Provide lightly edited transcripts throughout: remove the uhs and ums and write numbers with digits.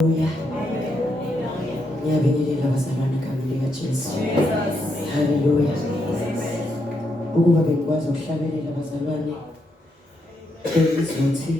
Hallelujah. Ngiyabingelela bazalwane egameni likaJesu. Hallelujah. Ukuba bekwazi ukuhlabelela bazalwane ezizothi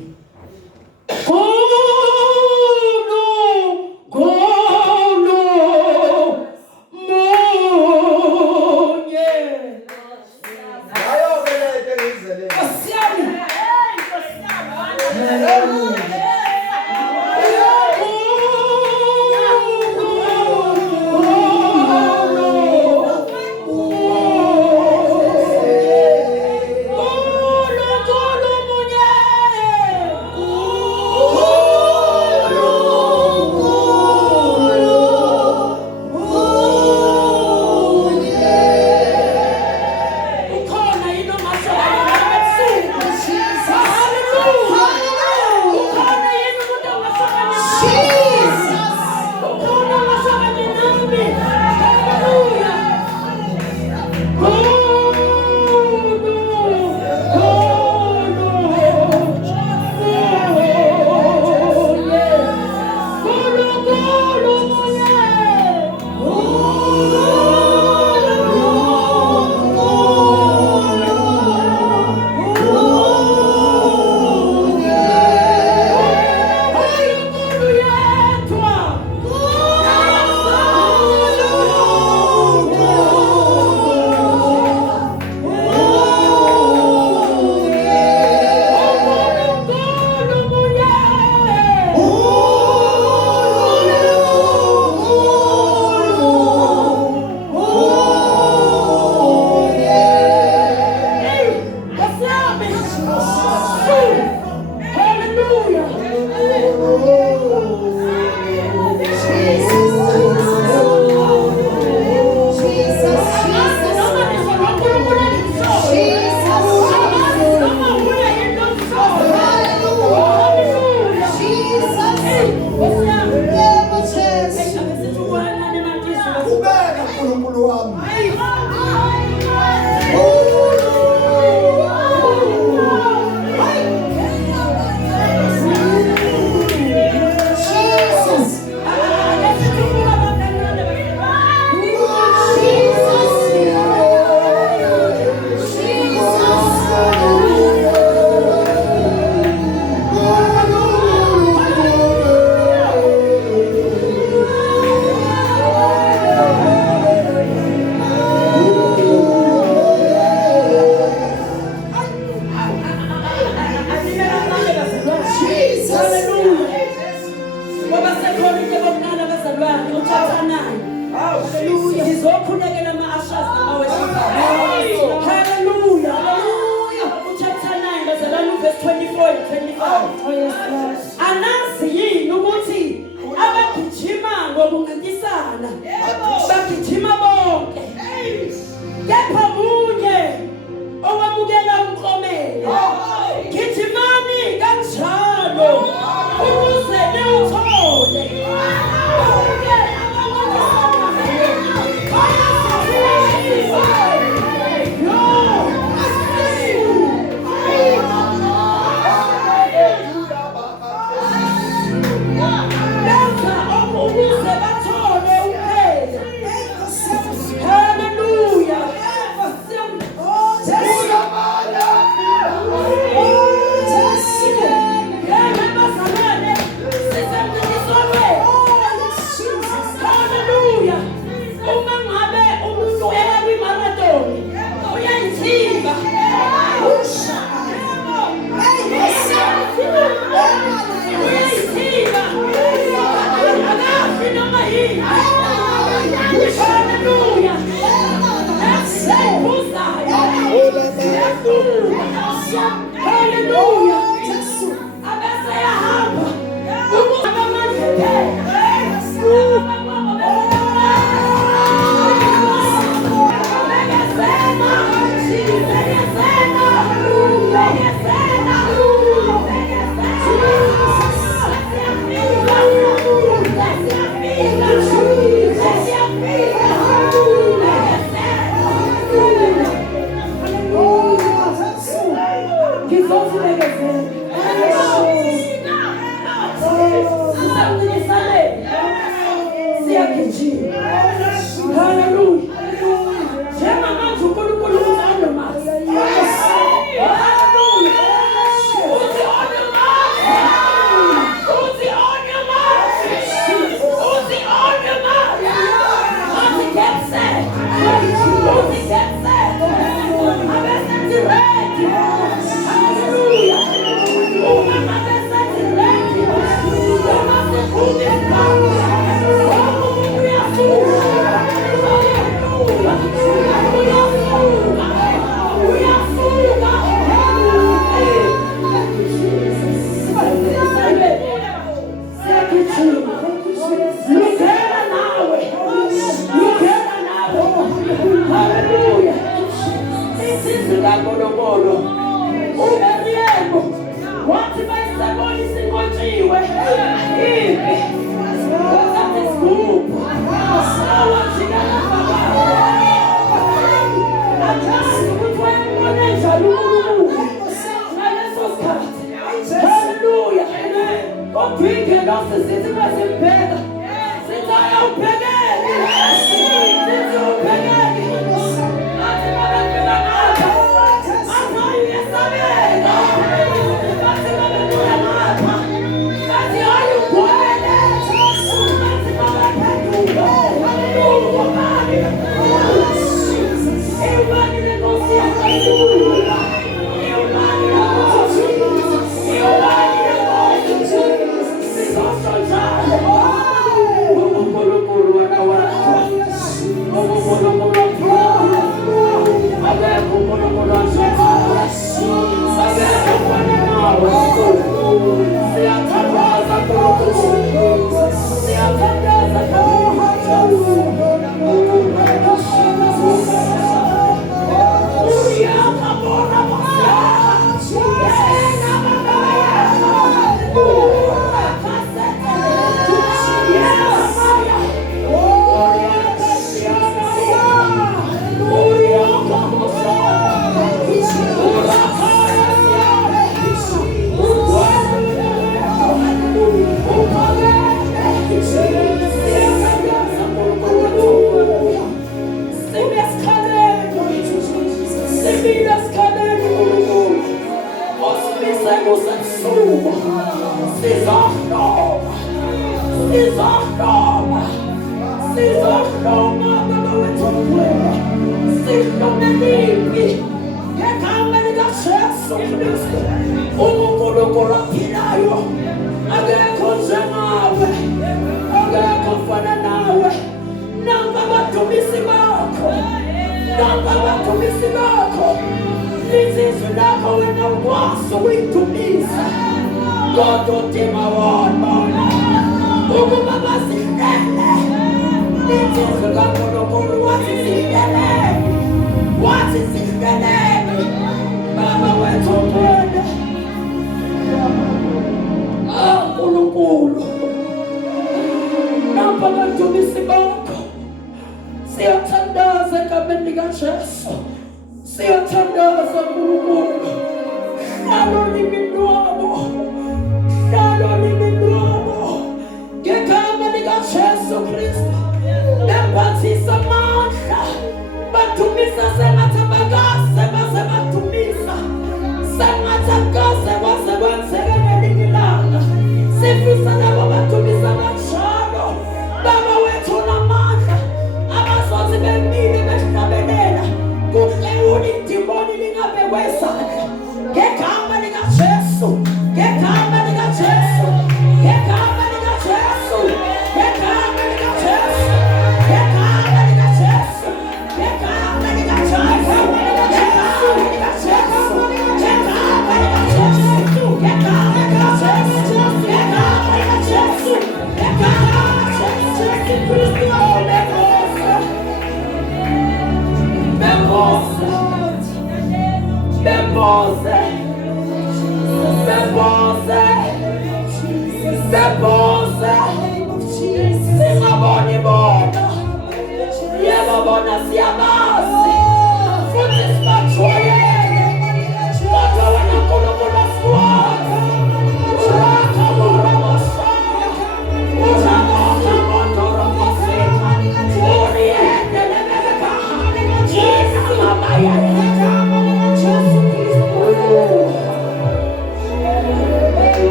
Hallelujah.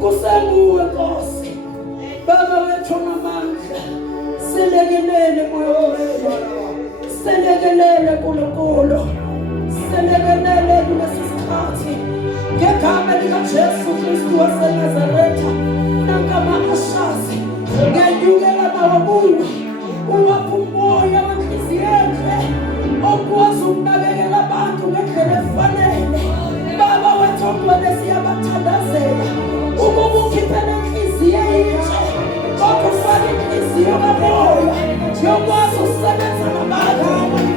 kusenguwe Nkosi. Baba wethu namandla, selekelele moyo wethu, selekelele Nkulunkulu, selekelele kulesi sikhathi ngegama likaJesu Kristu waseNazaretha. Nangama ashazi ngenyukela nawo kuwe, uwapha umoya wenhliziyo enhle okwazi ukunakekela abantu ngendlela efanele. Baba wethu ogcwele siyabathandazela ukuba ukhiphe nenhliziyo entsha, kodwa ufake inhliziyo kamoya yokwazi ukusebenza nabantu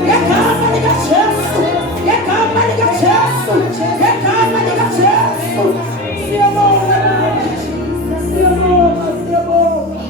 ngegama likaJesu, ngegama likaJesu, ngegama likaJesu. Siyabonga, siyabonga, siyabonga.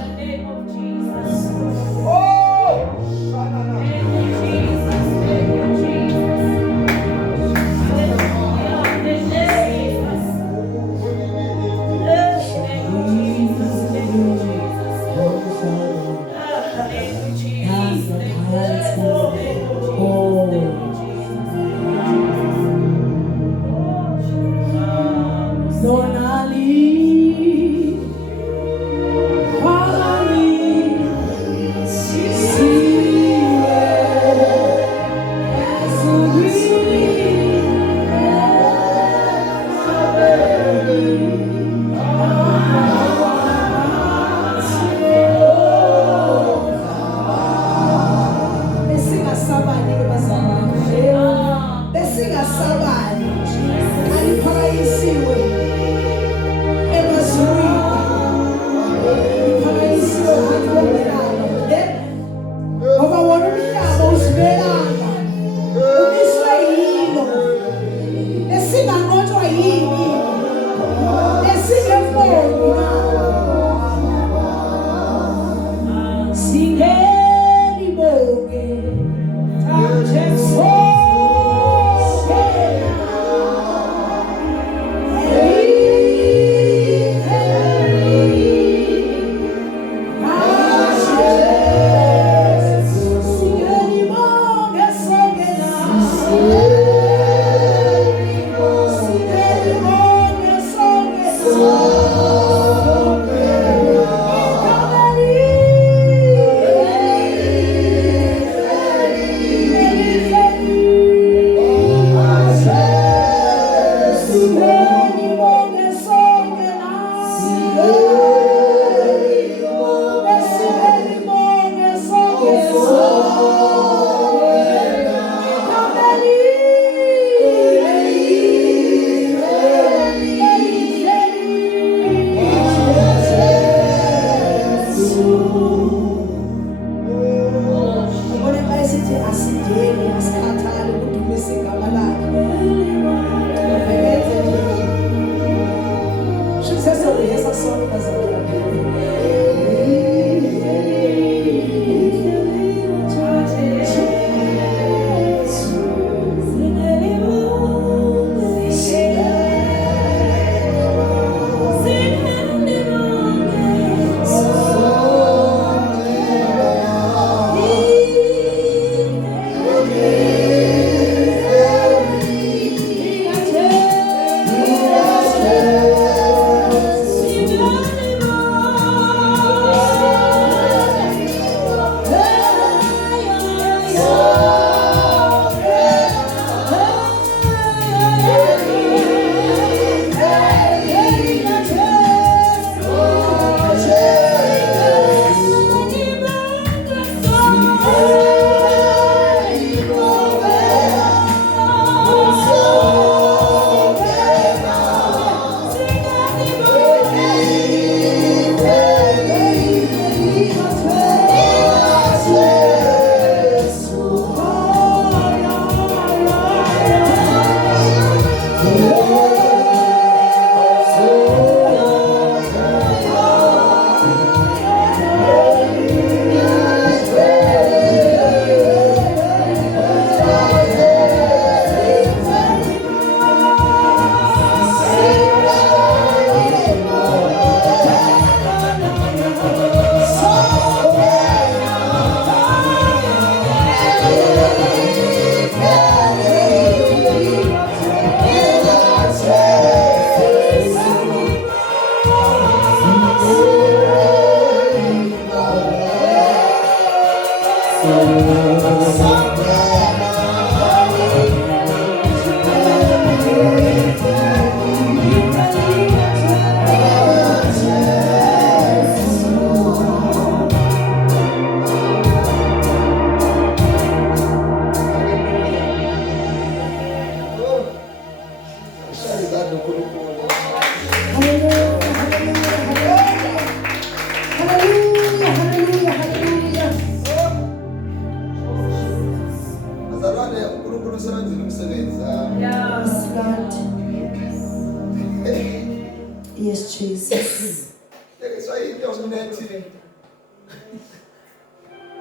Jesus. Tekiswa into okunethi.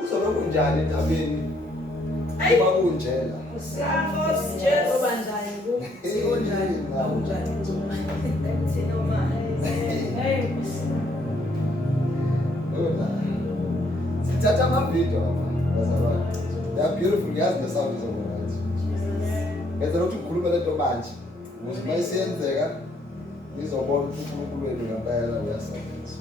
Uzobe kunjani entabeni? Kuba kunjela. Nkosi Jesu banjani kunjani kunjani emthini omanje Ola. Sithatha amavidiyo bazalwane. They are beautiful, yazi nesound zomanje. Ngenzela ukuthi ukhulume lento manje. Ukuze mayisenzeka ngizobona ukuthi uNkulunkulu wethu ngempela uyasebenza.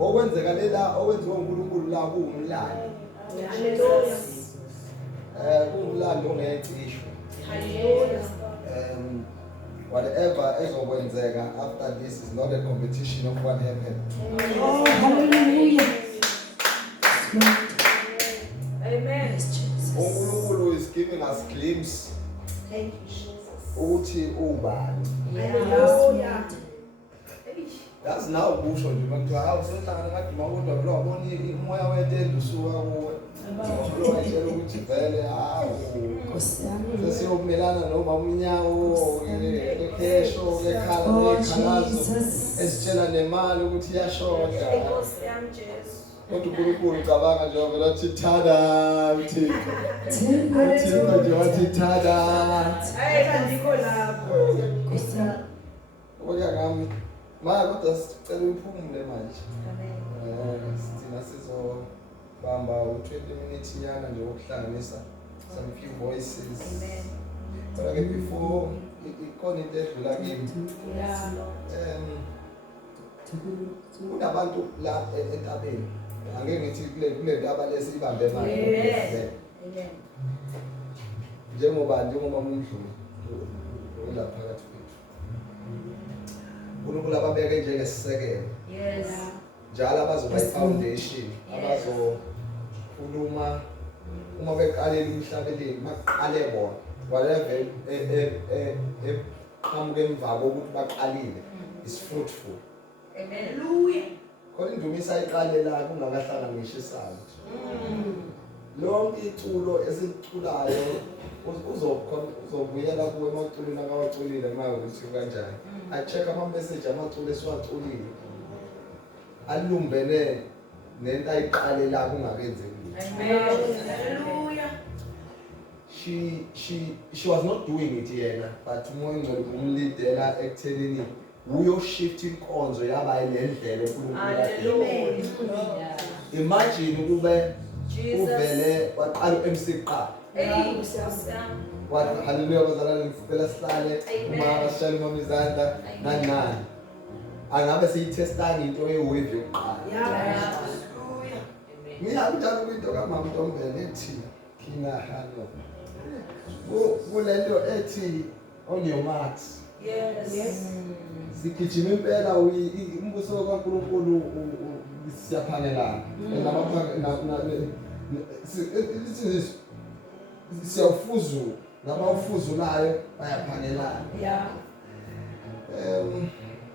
Okwenzeka lela okwenziwa uNkulunkulu la kuwumlando. Hallelujah. Kuwumlando ongecishwe. Hallelujah. Whatever ezokwenzeka after this is not a competition of what happened. Oh, hallelujah. Amen. uNkulunkulu is giving us glimpse Thank you, Jesus. ukuthi ubani. Hallelujah. Yazi nawe kusho nje makuthiwa hawu sohlangana kaduma kodwa vele wabona umoya wetende usuka kuwe. Lo wayitshela ukuthi vele hawu Nkosi yami. sesiyokumelana noma umnyawo ekhesho ekhala Oh, nekhalazo Jesus. esitshela nemali ukuthi iyashoda. Nkosi yami Jesu. Kodwa uNkulunkulu ucabanga nje vele athi thada uthixo. Uthixo nje wathi thada. Hayi kandikho lapho. Nkosi yami. Oya ngami manje kodwa sicela uphumule manje. Amen. Sithina sizobamba u20 minutes yana nje ukuhlanganisa some few voices. Amen. Kodwa ke before ikhona into edlula kimi. Yeah. Kunabantu la entabeni. Angeke ngithi kule ndaba lesibambe manje. Amen. Njengoba umdluli la phakathi kwethu. uNkulunkulu ababeke njengesisekelo. Yes. Njalo abazoba i-foundation abazokhuluma uma beqalela umhlabeleni baqale bona whatever eqhamuke emva kokuthi baqalile is fruitful. Amen. Hallelujah. Khona indumisa ayiqale la kungakahlanganiswa isandla. Lonke iculo esiculayo uzobuyela kuwe emaculweni akawaculile manje ukuthi kanjani. I check ama message amaculo esiwaculile alumbene nento ayiqale la kungakenzeki. Amen. Hallelujah. She was not doing it yena but umoya ngcwele umlidela ekutheleni uyo shift inkonzo yaba ilendlela enkulunkulu. Hallelujah. Imagine kube Jesus. uvele waqala uMC qa. Hey, Nkosi yami. Wathi haleluya bazalwane ngifela sihlale uma abashali mamizandla nani. Angabe siyithestanga into eyiwave yokuqala. Hallelujah. Ngiyakuthanda into kaMama Ntombela ethi kina halo. Kulento ethi on your marks. Yes. Sigijima impela umbuso kaNkulunkulu siyaphangelana. Siyawufuzula nabawufuzulayo bayaphangelana. Yeah.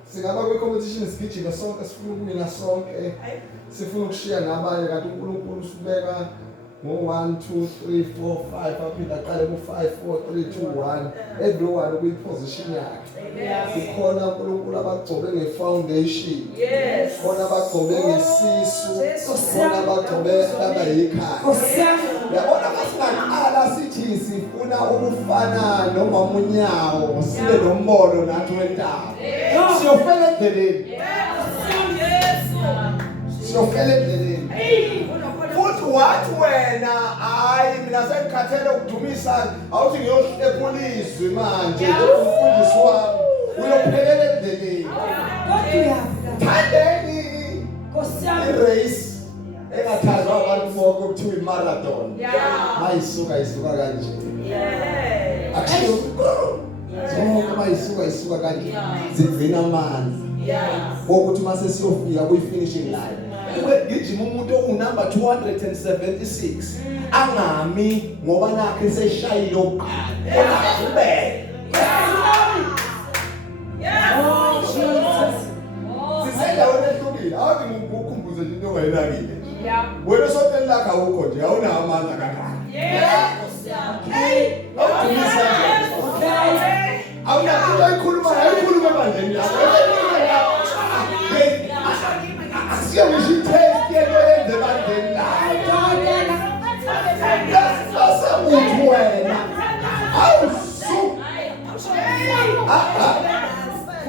Singaba kwi-competition sigijima sonke sifuna ukuwina sonke. Sifuna ukushiya nabanye kanti uNkulunkulu usibeka ngo1 2 3 4 5 aphinda aqale ku5 4 3 2 1 everyone kuyiposition yakhe. Kukhona uNkulunkulu abagcobe ngefoundation. Yes. Khona abagcobe ngesisu. Khona abagcobe hlaba yikhaya. Yabona masingaqala sithi sifuna ukufana noma umunyawo sibe nombono nathi wentaba. Siyofela endleleni. Siyofela endleleni. Futhi wathi wena hayi mina sengikhathele ukudumisa awuthi ngiyohlepulizwe manje umfundisi wami uyophelela endleleni. Thandeni i-race engathandwa abantu bonke okuthiwa i-marathon. Mayisuka kanje. Akusho zonke mayisuka kanje zigcina amanzi. Ukuthi mase siyofika kuyi-finishing line. Ngijima umuntu onumber 276 angami ngoba nakhe seshayile oqala. Aqhubeke. Oh, Jesus. Sisendaweni ehlukile. Awuthi ngikukhumbuze nje into ongayinakile. Yeah. Wena sonke lakho awukho nje awunawo amandla kangaka. Yes. Awudumisa nje. Awunakho emandleni yakho. Asiye ngisho i-taste yento yenze emandleni lakho. Yasasemuntu wena. Awusu.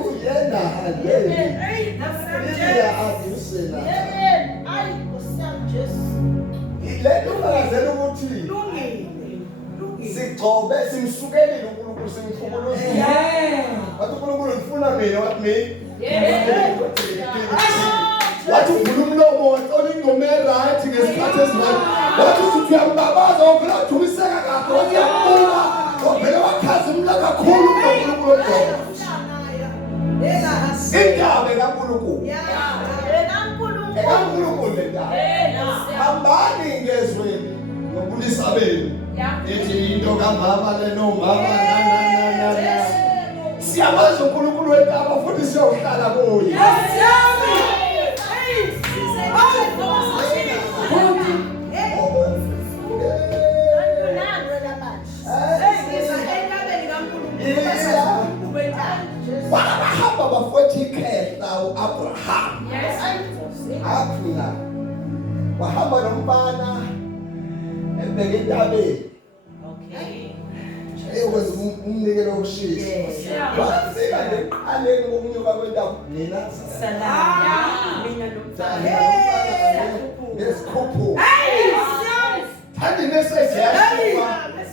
Uyena haleli. Iya adusela. Lento ngazela ukuthi sigcobe simsukelile uNkulunkulu simhlukuluzile. Wathi uNkulunkulu ufuna mina wathi mina. Wathi uvula umlomo wacela ingoma right ngesikhathi esimanje. Wathi uthi uyambabaza wavela wajumiseka kahle wathi uyambuka wavela wakhazimula kakhulu uNkulunkulu odwa. Indaba kaNkulunkulu. kaNkulunkulu le ndaba. Hambani ngezweni ngobulisa benu. Ethi into kamama le nomama na. Siyamazi uNkulunkulu wetaba futhi siyohlala kuye. Wahamba bafowethu ikhehla uAbraham. Akhula. Wahamba nomfana ebheke entabeni. Eyokwenza umnikelo wokushisa. Wafika neqaleni kokunyuka kwentaba. Mina Mina nomfana. Nesikhuphu. Thanda imessage yashiwa.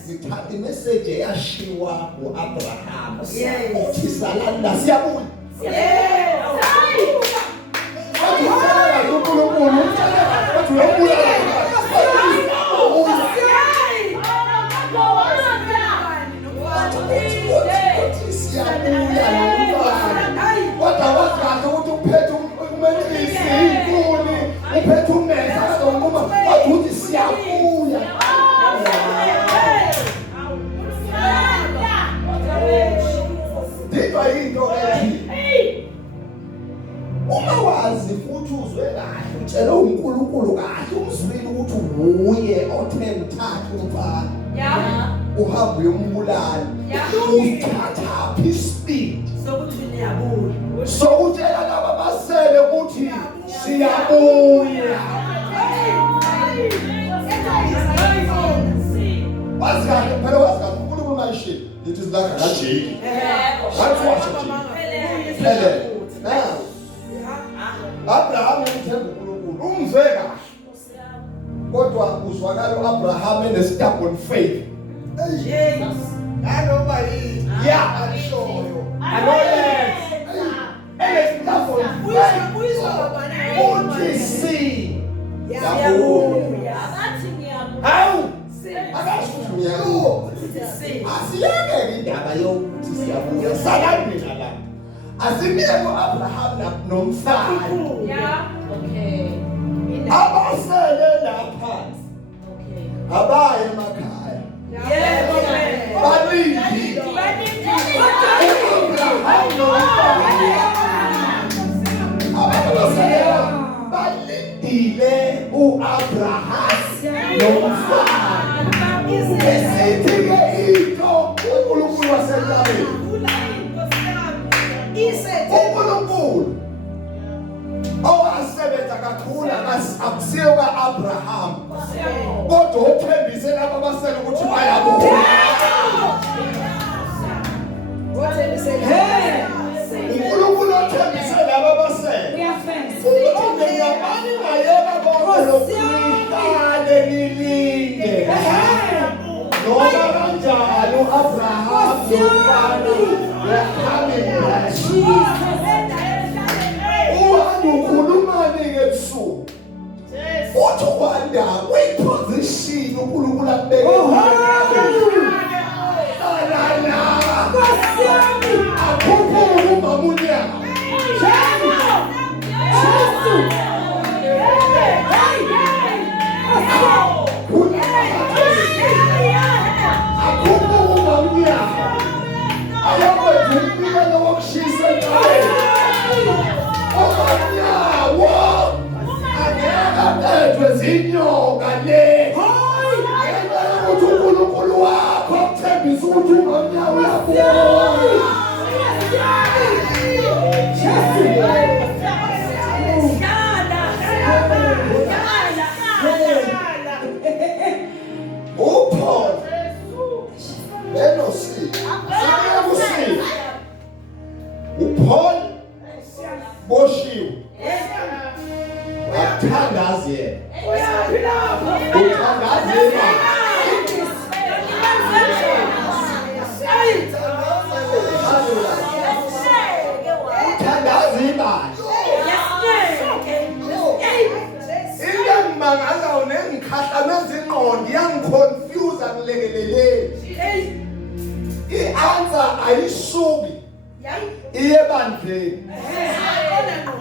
Ngithatha imessage yashiwa uAbraham. Uthi salanda siyabuya. Uma wazi futhi uzwe kahle utshela uNkulunkulu kahle umzwile ukuthi ubuye othe mthatha umfana uhamba uyombulala uthatha ispeed sokutshela laba basele ukuthi siyabuya wazikahle phela wazikahle uNkulunkulu manje it is like a jake that's what it is now Abraham uthemba uNkulunkulu umzwe kahle kodwa uzwakala uAbraham enestubborn faith anoma yini alishoyo enestubborn faith uthi si yabuya hawu akasho ngiyabuya asiyeke indaba yokuthi siyabuya salandela la asimiyeke uAbraham nomfana abasele lapha abaye emakhaya balindi balindile uAbraham nomfana esithi-ke into uNkulunkulu wasentabeni uNkulunkulu owasebenza kakhulu akusiyo ka-Abraham kodwa uthembise laba abasele ukuthi bayabuya. uNkulunkulu othembise laba abasele ukuthi ngiyabani ngayeka konke lokuhlale nilinde noma kanjalo uAbraham nomfana ukhulumani ngebusuku uthi kwanda kwiposition uNkulunkulu abeke akhuphe umamunya akhuphe umamunya ayakwedlula wokushisa zinyoka le ngenxa yokuthi uNkulunkulu wakho akuthembisa ukuthi ungamnyawo yabuya uPaul boshiwe wathandaza yena uthandaza yena uthandaza imali mangaza unengikhahlameza ingqondo yangiconfuse ngilekeleleni i-answer ayisuki iye bandleni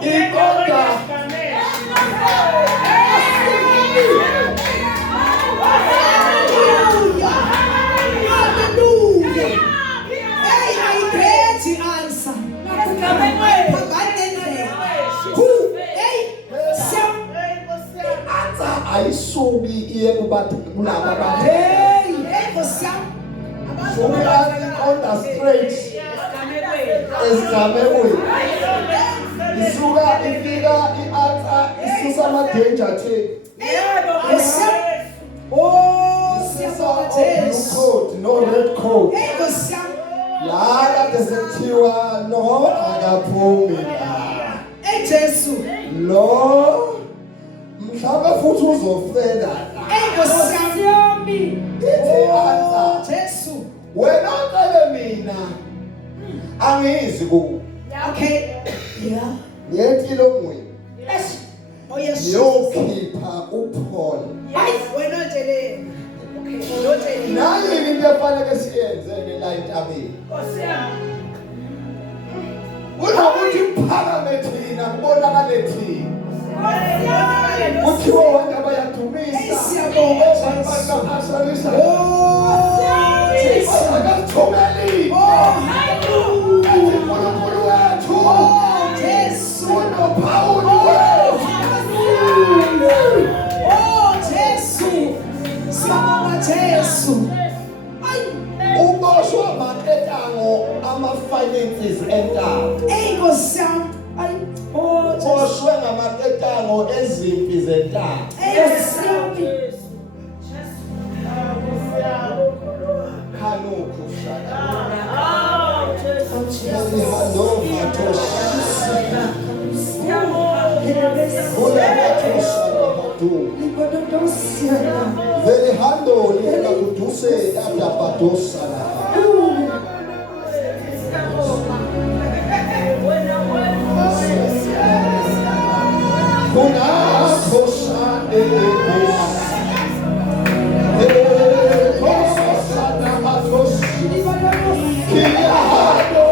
iqonda ayisuki iye kubantu kulaba abantu iqonda straight esigamekweni isuka ifika i-answer isusa ama-danger thing no red code la kade sekuthiwa no akaphumi lo mhlawumbe futhi uzofela wena ucele mina angizi kuwe ngiyetile omweni yokhipha uPaul nayini into efanele siyenzeke la entabeni kunokuthi kuphakame thina kubonakale thina kuthiwa wonke bayadumisa bayasalisa akathumeli uNkulunkulu wethu unoPawuli wethu uboshwe amaketango ama-finances entaba uboshwe ngamaketango ezimpi zentaba khalokhu shaka Velihando liela kuduse ada padosa la. Kuna kosa kosa na pados. Kia hado.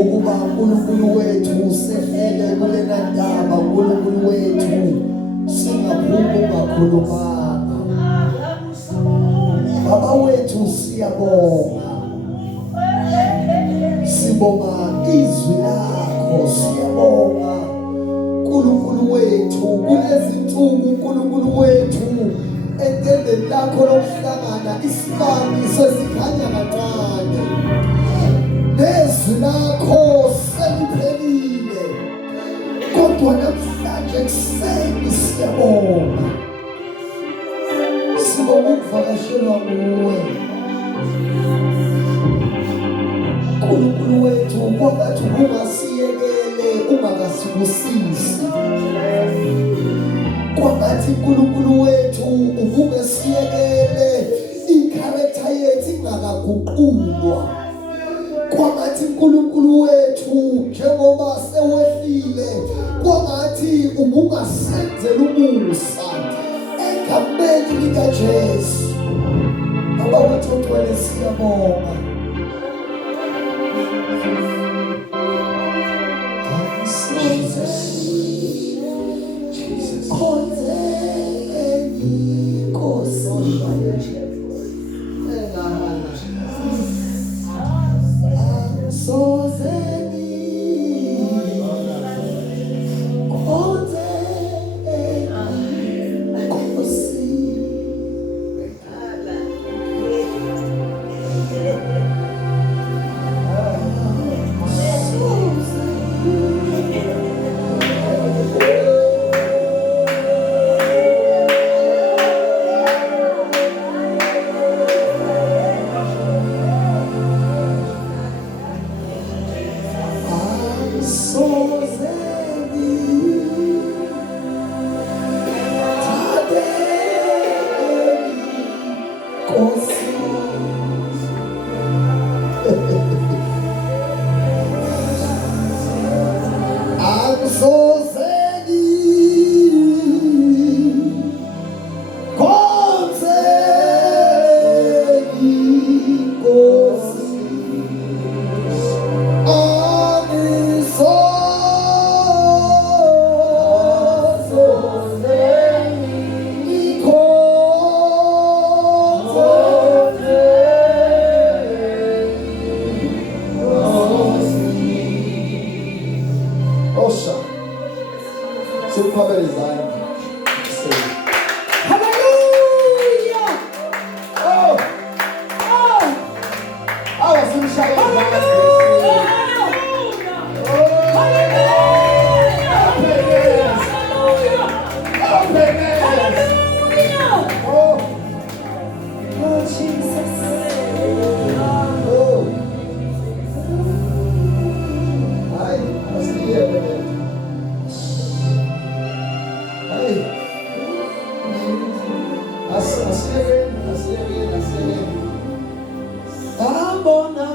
Ukuba uNkulunkulu wethu sefele kulena ndaba, uNkulunkulu wethu singaphumi ungakhulumanga. Baba wethu siyabonga, sibonga izwi lakho, siyabonga uNkulunkulu wethu kulezi nsuku, uNkulunkulu wethu entendeni lakho lokuhlangana isibani sesikhanya kancane. Nezwi lakho seliphelile, kodwa namhlanje kuseni siyabonga, sibonga ukuvakashelwa nguwe uNkulunkulu wethu, kwangathi ungasiyekele ungakasibusisi, kwangathi uNkulunkulu wethu ungasiyekele ikharektha yethu ingakaguqulwa, kwangathi uNkulunkulu wethu njengoba sewehlile, kwangathi ungasenzela umusa egameni likaJesu. Baba wethu ogcwele siyabonga. Abona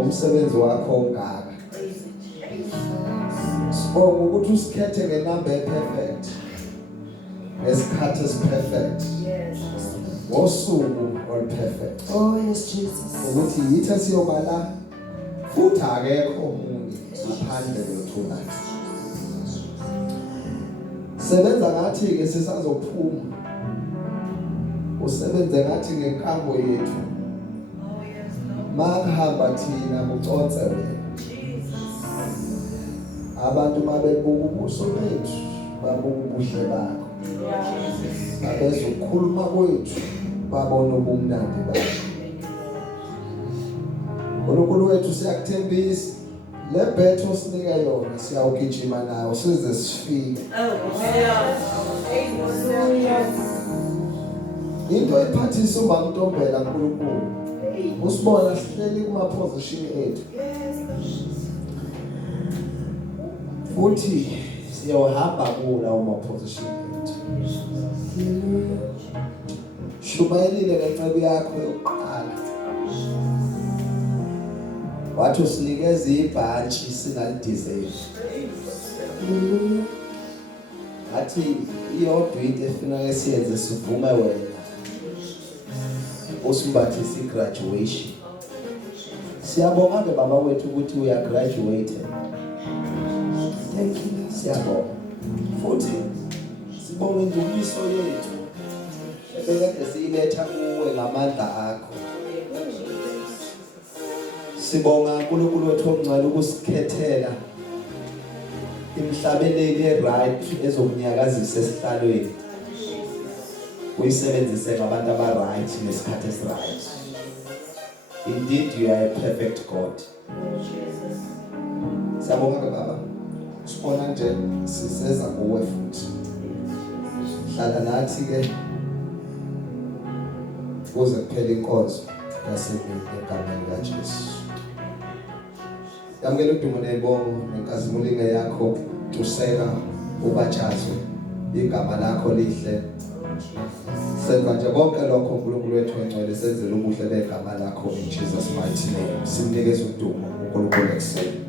Umsebenzi wakho ongaka. Sibonga ukuthi usikhethe ngenamba perfect. Nesikhathi perfect. Yes. Ngosuku ol perfect. Oh yes Jesus. Ukuthi yithi siyobala futhi akekho omunye ngaphandle kwethuba. Sebenza ngathi ke sisazophuma. Usebenze ngathi ngenkambo yethu. Mahamba thina muconse wena. Abantu mabebuka ubuso bethu, babuka ubuhle bakho. Babezokhuluma kwethu, babone ubumnandi bakho. uNkulunkulu wethu siyakuthembisa le betho osinika yona siyawugijima nayo size sifike. Into ephathisa uMamntombela uNkulunkulu usibona sihleli kuma position ethu futhi siyohamba kula uma position ethu. Shumayelile ngenceku yakho yokuqala wathi usinikeza ibhantshi singalideserve. Athi iyodwa into efuna siyenze sivume wena usimbathise graduation. Siyabonga ke baba wethu ukuthi uya graduate. Thank you. Siyabonga. Futhi sibonga indumiso yethu ebekade siyiletha kuwe ngamandla akho. Sibonga uNkulunkulu wethu omncane ukusikhethela imhlabeleli right ezomnyakazisa esihlalweni. Uyisebenzise ngabantu aba-right nesikhathi esi-right. Indeed you are a perfect God. Siyabonga ke baba. Sibona nje siseza kuwe futhi. Hlala nathi ke kuze kuphele inkonzo yasemini egameni likaJesu. Yamukela udumo nebongo nenkazimulo yakho tuseka ubatshazwe igama lakho lihle. Senza nje konke lokho uNkulunkulu wethu engcwele senzele ubuhle begama lakho in Jesus mighty name. Simnikeza udumo uNkulunkulu ekseni.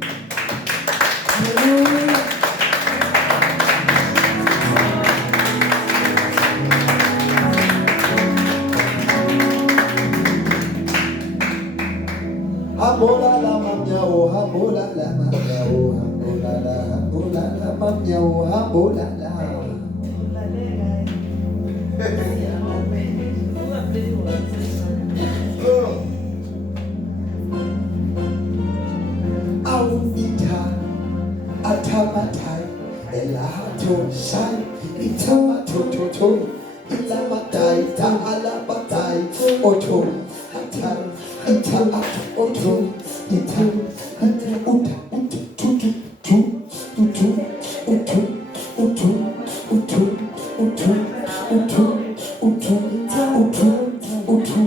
Hambola la mamnyawo, hambola la mamnyawo, hambola la mamnyawo, hambola la. Awubitha atamathai elato shai itamatoto ilamatai ta alabatai oto hatai ita oto ita uta tutu tu tutu utu utu utu utu utu utu utu utu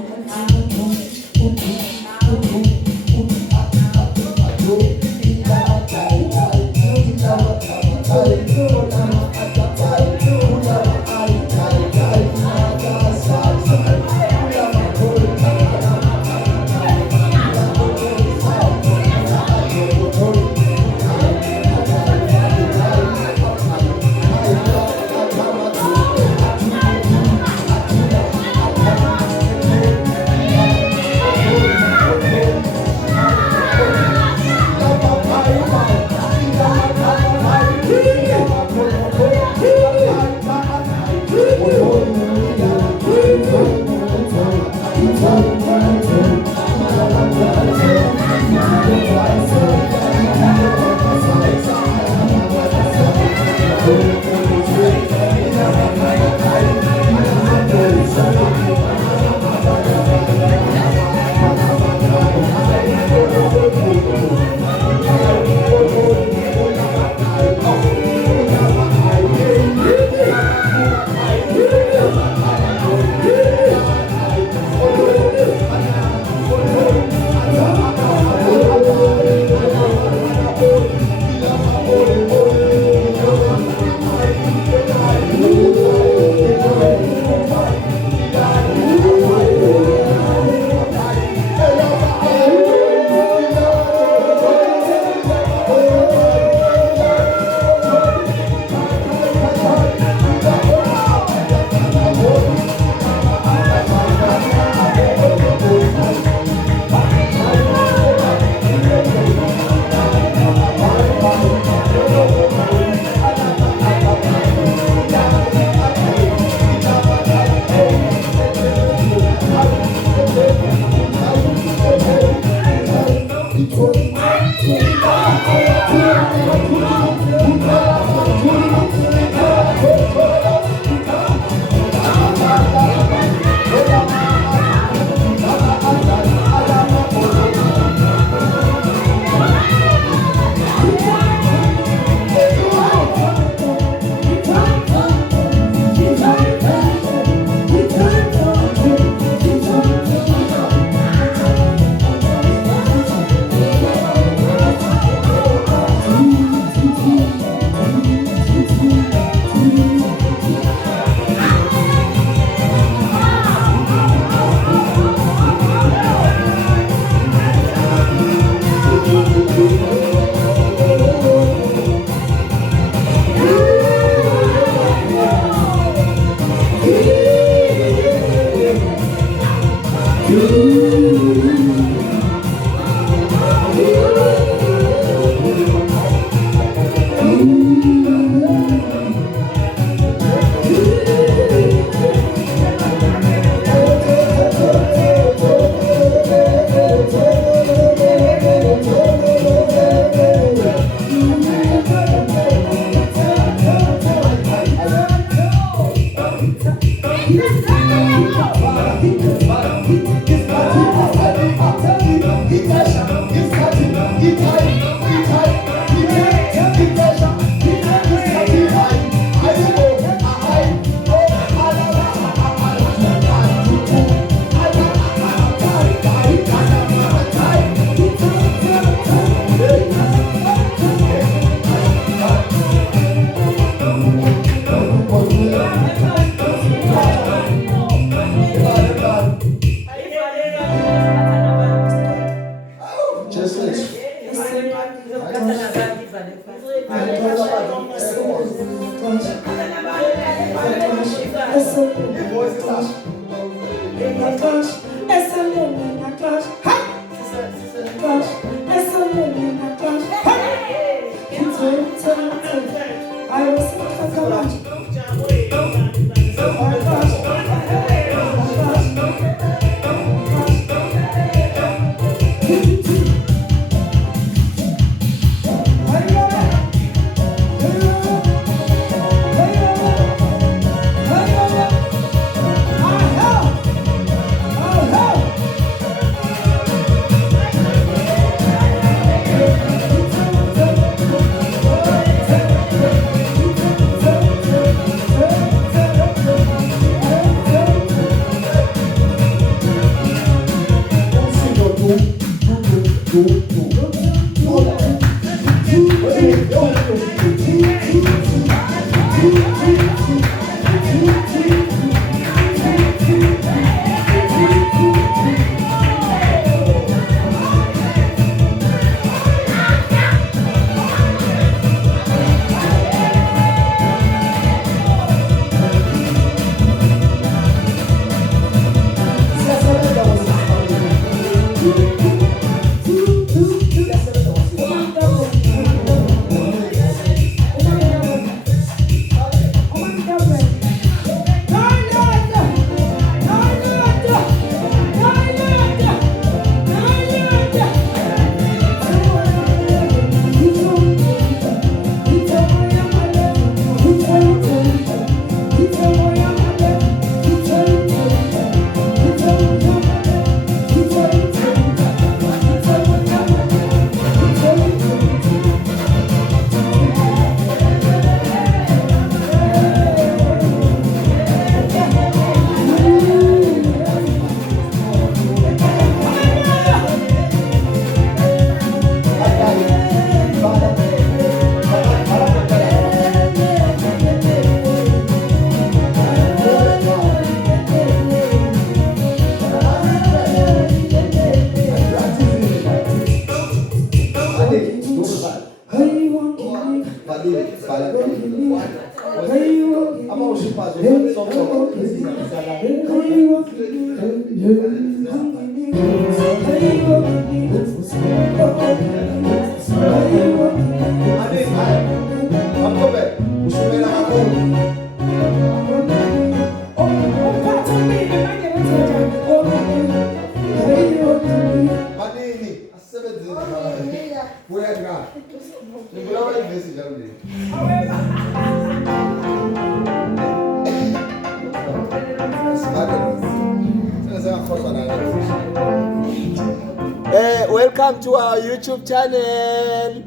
Welcome to our YouTube channel.